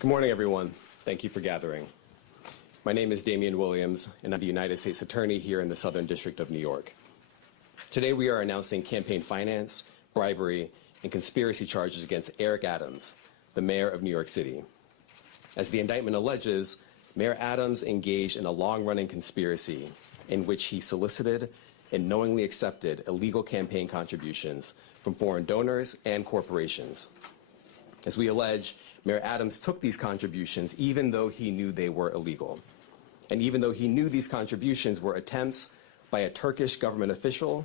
Good morning, everyone. Thank you for gathering. My name is Damian Williams, and I'm the United States Attorney here in the Southern District of New York. Today, we are announcing campaign finance, bribery, and conspiracy charges against Eric Adams, the mayor of New York City. As the indictment alleges, Mayor Adams engaged in a long-running conspiracy in which he solicited and knowingly accepted illegal campaign contributions from foreign donors and corporations. As we allege, Mayor Adams took these contributions even though he knew they were illegal, and even though he knew these contributions were attempts by a Turkish government official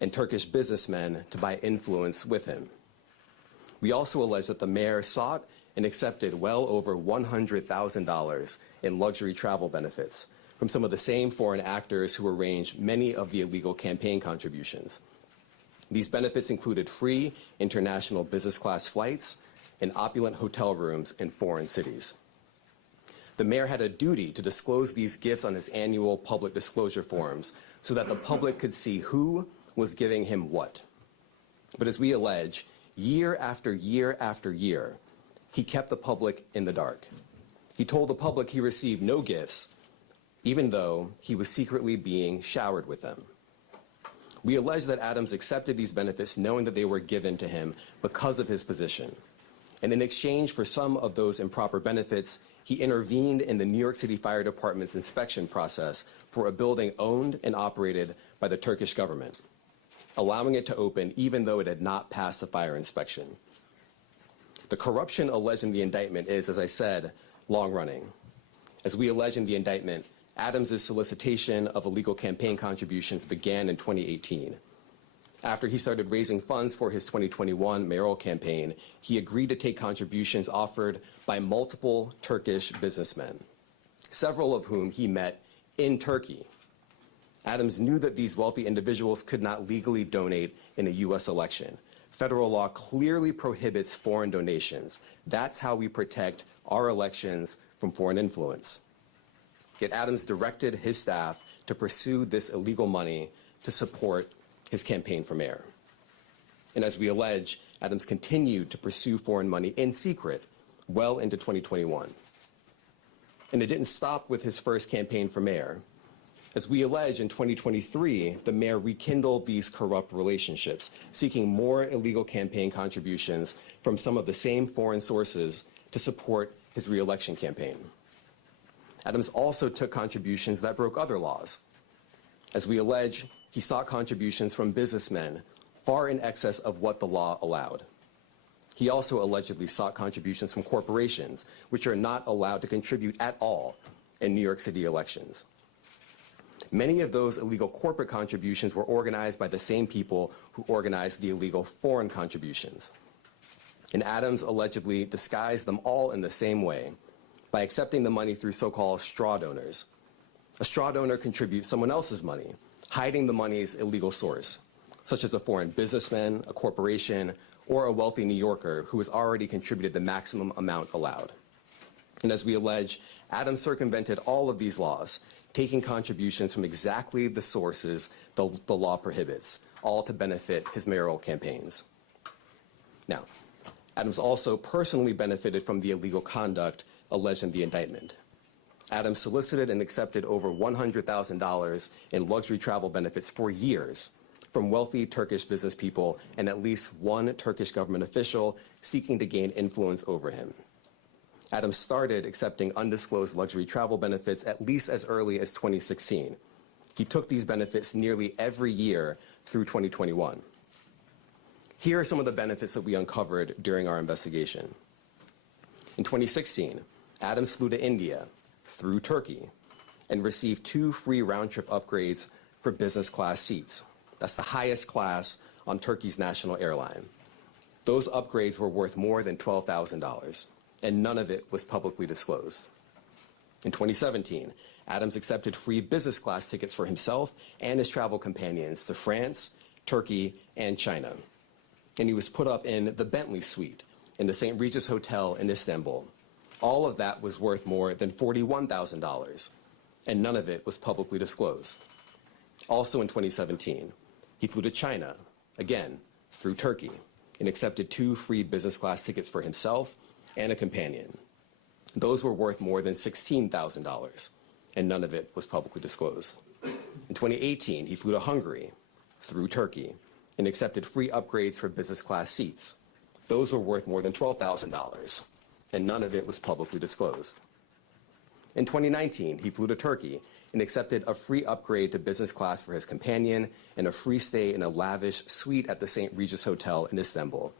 and Turkish businessmen to buy influence with him. We also allege that the mayor sought and accepted well over $100,000 in luxury travel benefits from some of the same foreign actors who arranged many of the illegal campaign contributions. These benefits included free international business class flights and opulent hotel rooms in foreign cities. The mayor had a duty to disclose these gifts on his annual public disclosure forms so that the public could see who was giving him what. But as we allege, year after year after year, he kept the public in the dark. He told the public he received no gifts, even though he was secretly being showered with them. We allege that Adams accepted these benefits knowing that they were given to him because of his position. And in exchange for some of those improper benefits, he intervened in the New York City Fire Department's inspection process for a building owned and operated by the Turkish government, allowing it to open even though it had not passed the fire inspection. The corruption alleged in the indictment is, as I said, long-running. As we allege in the indictment, Adams' solicitation of illegal campaign contributions began in 2018. After he started raising funds for his 2021 mayoral campaign, he agreed to take contributions offered by multiple Turkish businessmen, several of whom he met in Turkey. Adams knew that these wealthy individuals could not legally donate in a U.S. election. Federal law clearly prohibits foreign donations. That's how we protect our elections from foreign influence. Yet Adams directed his staff to pursue this illegal money to support his campaign for mayor. And as we allege, Adams continued to pursue foreign money in secret well into 2021. And it didn't stop with his first campaign for mayor. As we allege, in 2023, the mayor rekindled these corrupt relationships, seeking more illegal campaign contributions from some of the same foreign sources to support his re-election campaign. Adams also took contributions that broke other laws. As we allege, he sought contributions from businessmen far in excess of what the law allowed. He also allegedly sought contributions from corporations, which are not allowed to contribute at all in New York City elections. Many of those illegal corporate contributions were organized by the same people who organized the illegal foreign contributions. And Adams allegedly disguised them all in the same way by accepting the money through so-called straw donors. A straw donor contributes someone else's money, hiding the money's illegal source, such as a foreign businessman, a corporation, or a wealthy New Yorker who has already contributed the maximum amount allowed. And as we allege, Adams circumvented all of these laws, taking contributions from exactly the sources the law prohibits, all to benefit his mayoral campaigns. Now, Adams also personally benefited from the illegal conduct alleged in the indictment. Adams solicited and accepted over $100,000 in luxury travel benefits for years from wealthy Turkish business people and at least one Turkish government official seeking to gain influence over him. Adams started accepting undisclosed luxury travel benefits at least as early as 2016. He took these benefits nearly every year through 2021. Here are some of the benefits that we uncovered during our investigation. In 2016, Adams flew to India through Turkey and received 2 free round-trip upgrades for business class seats. That's the highest class on Turkey's national airline. Those upgrades were worth more than $12,000, and none of it was publicly disclosed. In 2017, Adams accepted free business class tickets for himself and his travel companions to France, Turkey, and China. And he was put up in the Bentley Suite in the St. Regis Hotel in Istanbul. All of that was worth more than $41,000, and none of it was publicly disclosed. Also in 2017, he flew to China, again, through Turkey, and accepted 2 free business class tickets for himself and a companion. Those were worth more than $16,000, and none of it was publicly disclosed. In 2018, he flew to Hungary, through Turkey, and accepted free upgrades for business class seats. Those were worth more than $12,000, and none of it was publicly disclosed. In 2019, he flew to Turkey and accepted a free upgrade to business class for his companion and a free stay in a lavish suite at the St. Regis Hotel in Istanbul.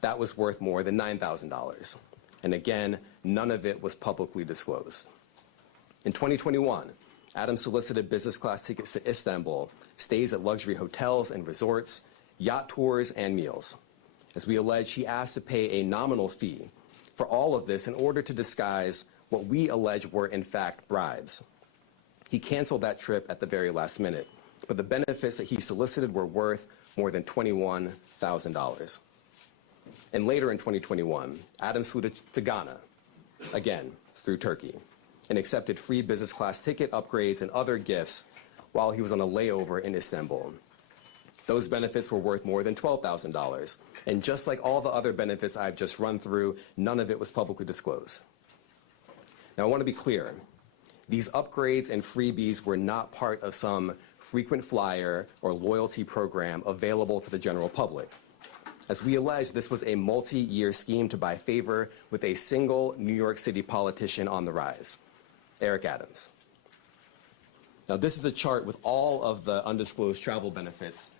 That was worth more than $9,000. And again, none of it was publicly disclosed. In 2021, Adams solicited business class tickets to Istanbul, stays at luxury hotels and resorts, yacht tours, and meals. As we allege, he asked to pay a nominal fee for all of this in order to disguise what we allege were in fact bribes. He canceled that trip at the very last minute, but the benefits that he solicited were worth more than $21,000. And later in 2021, Adams flew to Ghana, again through Turkey, and accepted free business class ticket upgrades and other gifts while he was on a layover in Istanbul. Those benefits were worth more than $12,000. And just like all the other benefits I've just run through, none of it was publicly disclosed. Now, I want to be clear. These upgrades and freebies were not part of some frequent flyer or loyalty program available to the general public. As we allege, this was a multi-year scheme to buy favor with a single New York City politician on the rise, Eric Adams. Now, this is a chart with all of the undisclosed travel benefits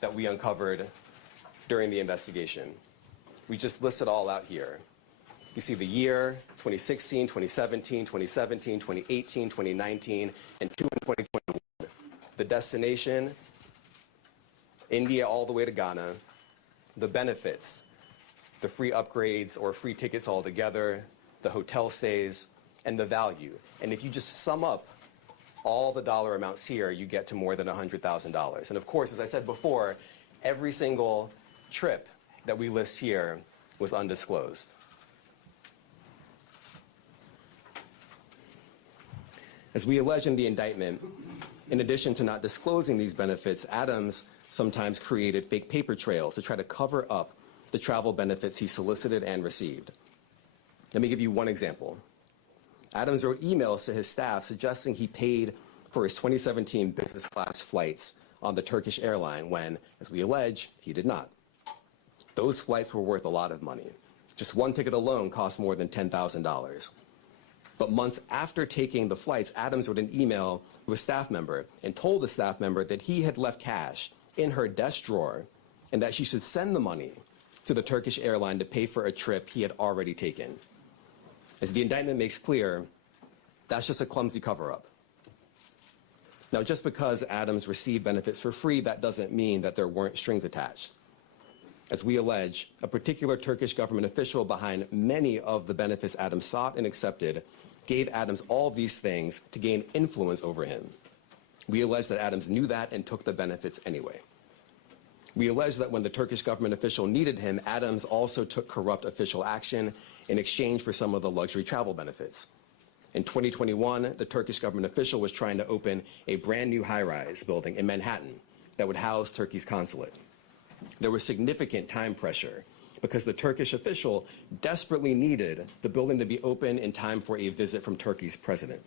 that we uncovered during the investigation. We just list it all out here. You see the year, 2016, 2017, 2017, 2018, 2019, and 2 in 2021. The destination, India all the way to Ghana. The benefits, the free upgrades or free tickets altogether, the hotel stays, and the value. And if you just sum up all the dollar amounts here, you get to more than $100,000. And of course, as I said before, every single trip that we list here was undisclosed. As we allege in the indictment, in addition to not disclosing these benefits, Adams sometimes created fake paper trails to try to cover up the travel benefits he solicited and received. Let me give you one example. Adams wrote emails to his staff suggesting he paid for his 2017 business class flights on the Turkish airline when, as we allege, he did not. Those flights were worth a lot of money. Just one ticket alone cost more than $10,000. But months after taking the flights, Adams wrote an email to a staff member and told the staff member that he had left cash in her desk drawer and that she should send the money to the Turkish airline to pay for a trip he had already taken. As the indictment makes clear, that's just a clumsy cover-up. Now, just because Adams received benefits for free, that doesn't mean that there weren't strings attached. As we allege, a particular Turkish government official behind many of the benefits Adams sought and accepted gave Adams all these things to gain influence over him. We allege that Adams knew that and took the benefits anyway. We allege that when the Turkish government official needed him, Adams also took corrupt official action in exchange for some of the luxury travel benefits. In 2021, the Turkish government official was trying to open a brand new high-rise building in Manhattan that would house Turkey's consulate. There was significant time pressure because the Turkish official desperately needed the building to be open in time for a visit from Turkey's president.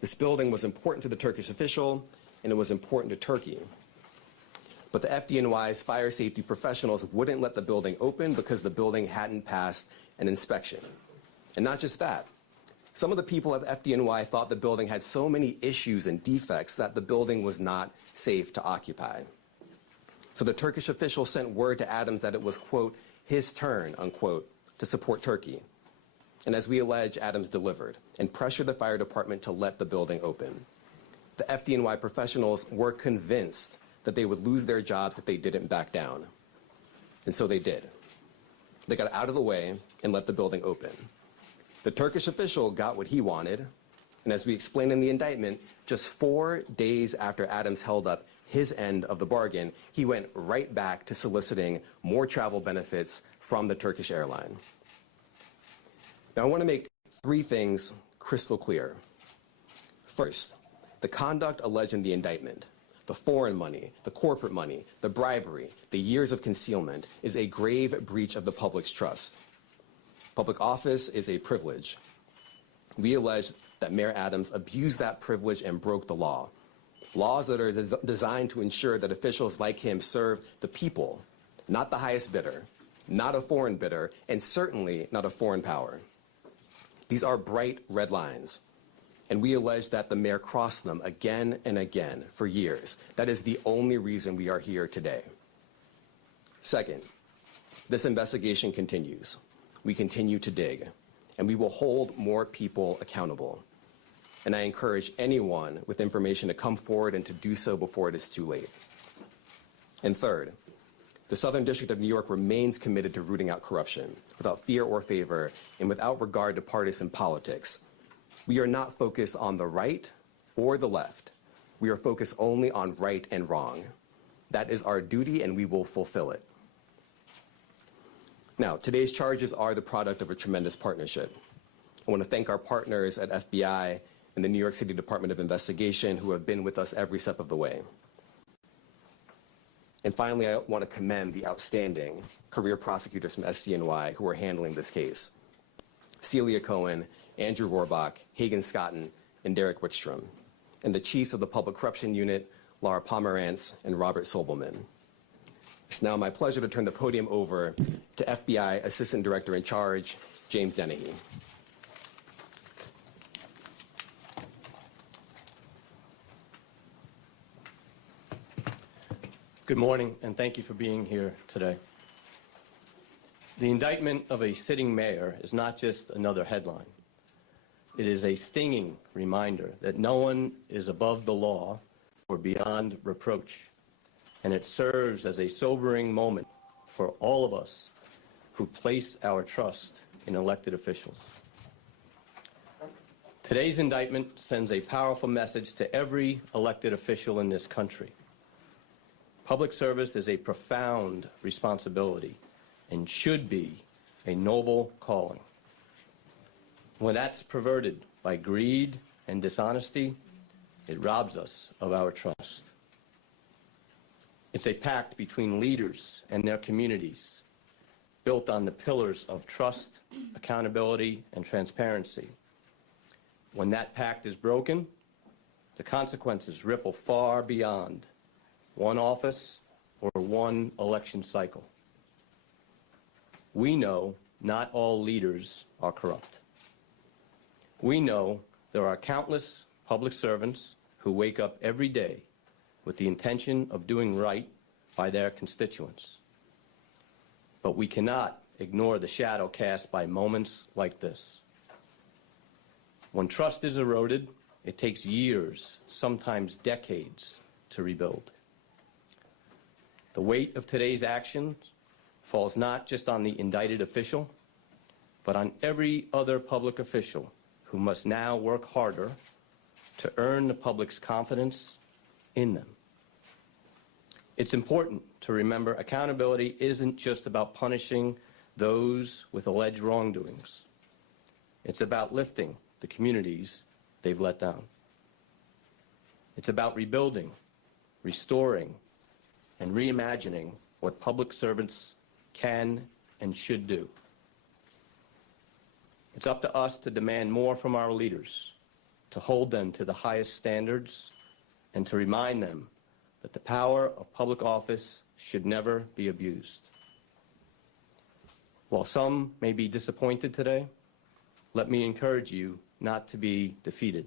This building was important to the Turkish official, and it was important to Turkey. But the FDNY's fire safety professionals wouldn't let the building open because the building hadn't passed an inspection. And not just that. Some of the people at FDNY thought the building had so many issues and defects that the building was not safe to occupy. So the Turkish official sent word to Adams that it was, quote, his turn, unquote, to support Turkey. And as we allege, Adams delivered and pressured the fire department to let the building open. The FDNY professionals were convinced that they would lose their jobs if they didn't back down. And so they did. They got out of the way and let the building open. The Turkish official got what he wanted, and as we explained in the indictment, just 4 days after Adams held up his end of the bargain, he went right back to soliciting more travel benefits from the Turkish airline. Now, I want to make 3 things crystal clear. First, the conduct alleged in the indictment, the foreign money, the corporate money, the bribery, the years of concealment, is a grave breach of the public's trust. Public office is a privilege, We allege that Mayor Adams abused that privilege and broke the law. Laws that are designed to ensure that officials like him serve the people, not the highest bidder, not a foreign bidder, and certainly not a foreign power. These are bright red lines, and we allege that the mayor crossed them again and again for years. That is the only reason we are here today. Second, this investigation continues. We continue to dig, and we will hold more people accountable. And I encourage anyone with information to come forward and to do so before it is too late. And third, the Southern District of New York remains committed to rooting out corruption without fear or favor and without regard to partisan politics. We are not focused on the right or the left. We are focused only on right and wrong. That is our duty, and we will fulfill it. Now, today's charges are the product of a tremendous partnership. I want to thank our partners at FBI and the New York City Department of Investigation who have been with us every step of the way. And finally, I want to commend the outstanding career prosecutors from SDNY who are handling this case. Celia Cohen, Andrew Rohrbach, Hagen Scotton, and Derek Wickstrom, and the chiefs of the Public Corruption Unit, Laura Pomerantz and Robert Sobelman. It's now my pleasure to turn the podium over to FBI Assistant Director in Charge, James Dennehy. Good morning, and thank you for being here today. The indictment of a sitting mayor is not just another headline. It is a stinging reminder that no one is above the law or beyond reproach, and it serves as a sobering moment for all of us who place our trust in elected officials. Today's indictment sends a powerful message to every elected official in this country. Public service is a profound responsibility and should be a noble calling. When that's perverted by greed and dishonesty, it robs us of our trust. It's a pact between leaders and their communities, built on the pillars of trust, accountability, and transparency. When that pact is broken, the consequences ripple far beyond one office or one election cycle. We know not all leaders are corrupt. We know there are countless public servants who wake up every day with the intention of doing right by their constituents. But we cannot ignore the shadow cast by moments like this. When trust is eroded, it takes years, sometimes decades, to rebuild. The weight of today's actions falls not just on the indicted official, but on every other public official who must now work harder to earn the public's confidence in them. It's important to remember accountability isn't just about punishing those with alleged wrongdoings. It's about lifting the communities they've let down. It's about rebuilding, restoring, and reimagining what public servants can and should do. It's up to us to demand more from our leaders, to hold them to the highest standards, and to remind them that the power of public office should never be abused. While some may be disappointed today, let me encourage you not to be defeated.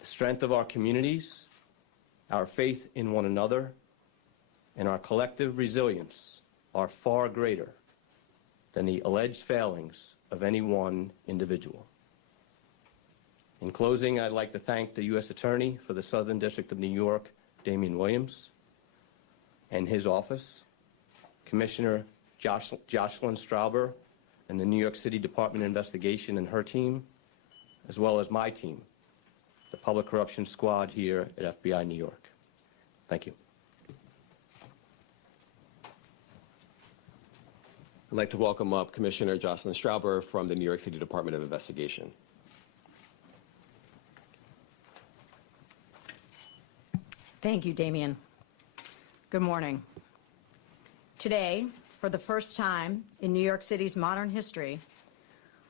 The strength of our communities, our faith in one another, and our collective resilience are far greater than the alleged failings of any one individual. In closing, I'd like to thank the U.S. Attorney for the Southern District of New York, Damian Williams, and his office, Commissioner Jocelyn Strauber, and the New York City Department of Investigation and her team, as well as my team, the Public Corruption Squad here at FBI New York. Thank you. I'd like to welcome up Commissioner Jocelyn Strauber from the New York City Department of Investigation. Thank you, Damian. Good morning. Today, for the first time in New York City's modern history,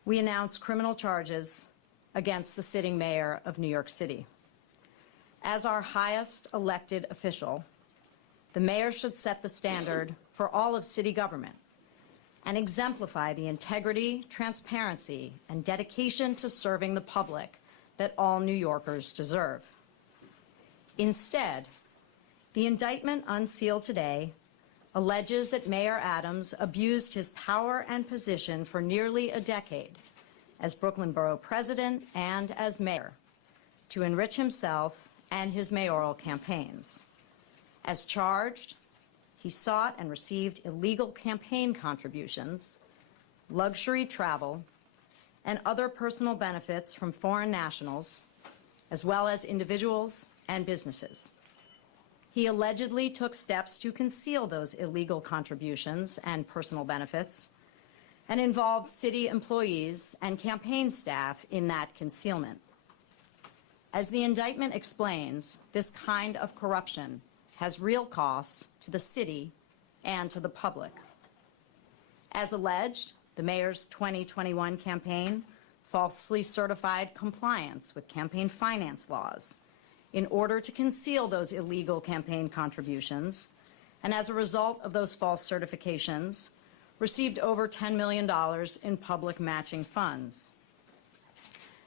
we announce criminal charges against the sitting mayor of New York City. As our highest elected official, the mayor should set the standard for all of city government and exemplify the integrity, transparency, and dedication to serving the public that all New Yorkers deserve. Instead, the indictment unsealed today alleges that Mayor Adams abused his power and position for nearly a decade as Brooklyn Borough President and as mayor to enrich himself and his mayoral campaigns. As charged, he sought and received illegal campaign contributions, luxury travel, and other personal benefits from foreign nationals, as well as individuals and businesses. He allegedly took steps to conceal those illegal contributions and personal benefits and involved city employees and campaign staff in that concealment. As the indictment explains, this kind of corruption has real costs to the city and to the public. As alleged, the mayor's 2021 campaign falsely certified compliance with campaign finance laws in order to conceal those illegal campaign contributions, and as a result of those false certifications, received over $10 million in public matching funds.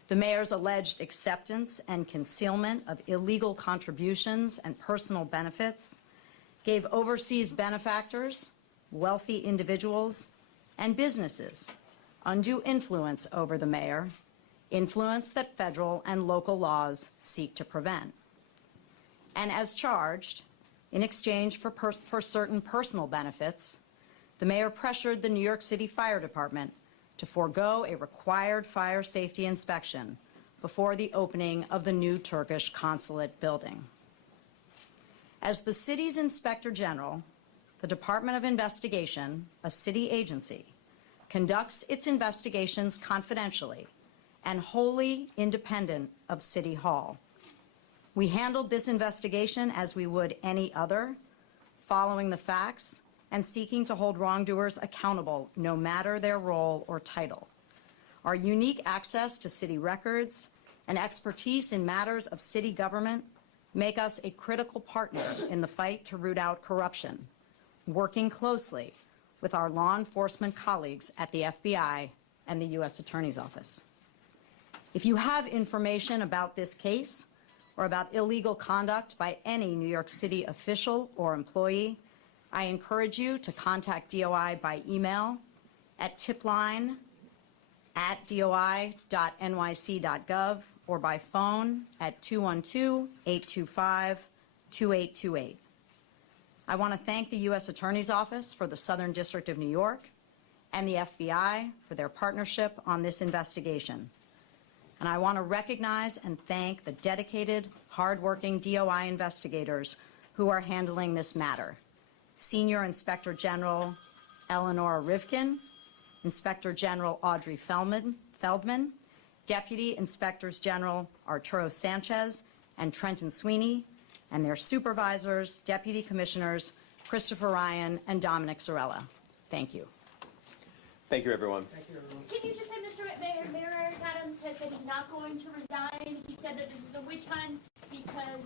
The mayor's alleged acceptance and concealment of illegal contributions and personal benefits gave overseas benefactors, wealthy individuals, and businesses undue influence over the mayor, influence that federal and local laws seek to prevent. And as charged, in exchange for certain personal benefits, the mayor pressured the New York City Fire Department to forego a required fire safety inspection before the opening of the new Turkish consulate building. As the city's Inspector General, the Department of Investigation, a city agency, conducts its investigations confidentially and wholly independent of City Hall. We handled this investigation as we would any other, following the facts and seeking to hold wrongdoers accountable no matter their role or title. Our unique access to city records and expertise in matters of city government make us a critical partner in the fight to root out corruption, working closely with our law enforcement colleagues at the FBI and the U.S. Attorney's Office. If you have information about this case or about illegal conduct by any New York City official or employee, I encourage you to contact DOI by email at tipline@doi.nyc.gov or by phone at 212-825-2828. I want to thank the U.S. Attorney's Office for the Southern District of New York and the FBI for their partnership on this investigation. And I want to recognize and thank the dedicated, hardworking DOI investigators who are handling this matter. Senior Inspector General Eleanor Rivkin, Inspector General Audrey Feldman, Deputy Inspectors General Arturo Sanchez and Trenton Sweeney, and their supervisors, Deputy Commissioners Christopher Ryan and Dominic Zarella. Thank you. Thank you, everyone. Can you just say, Mr. Mayor Adams has said he's not going to resign. He said that this is a witch hunt because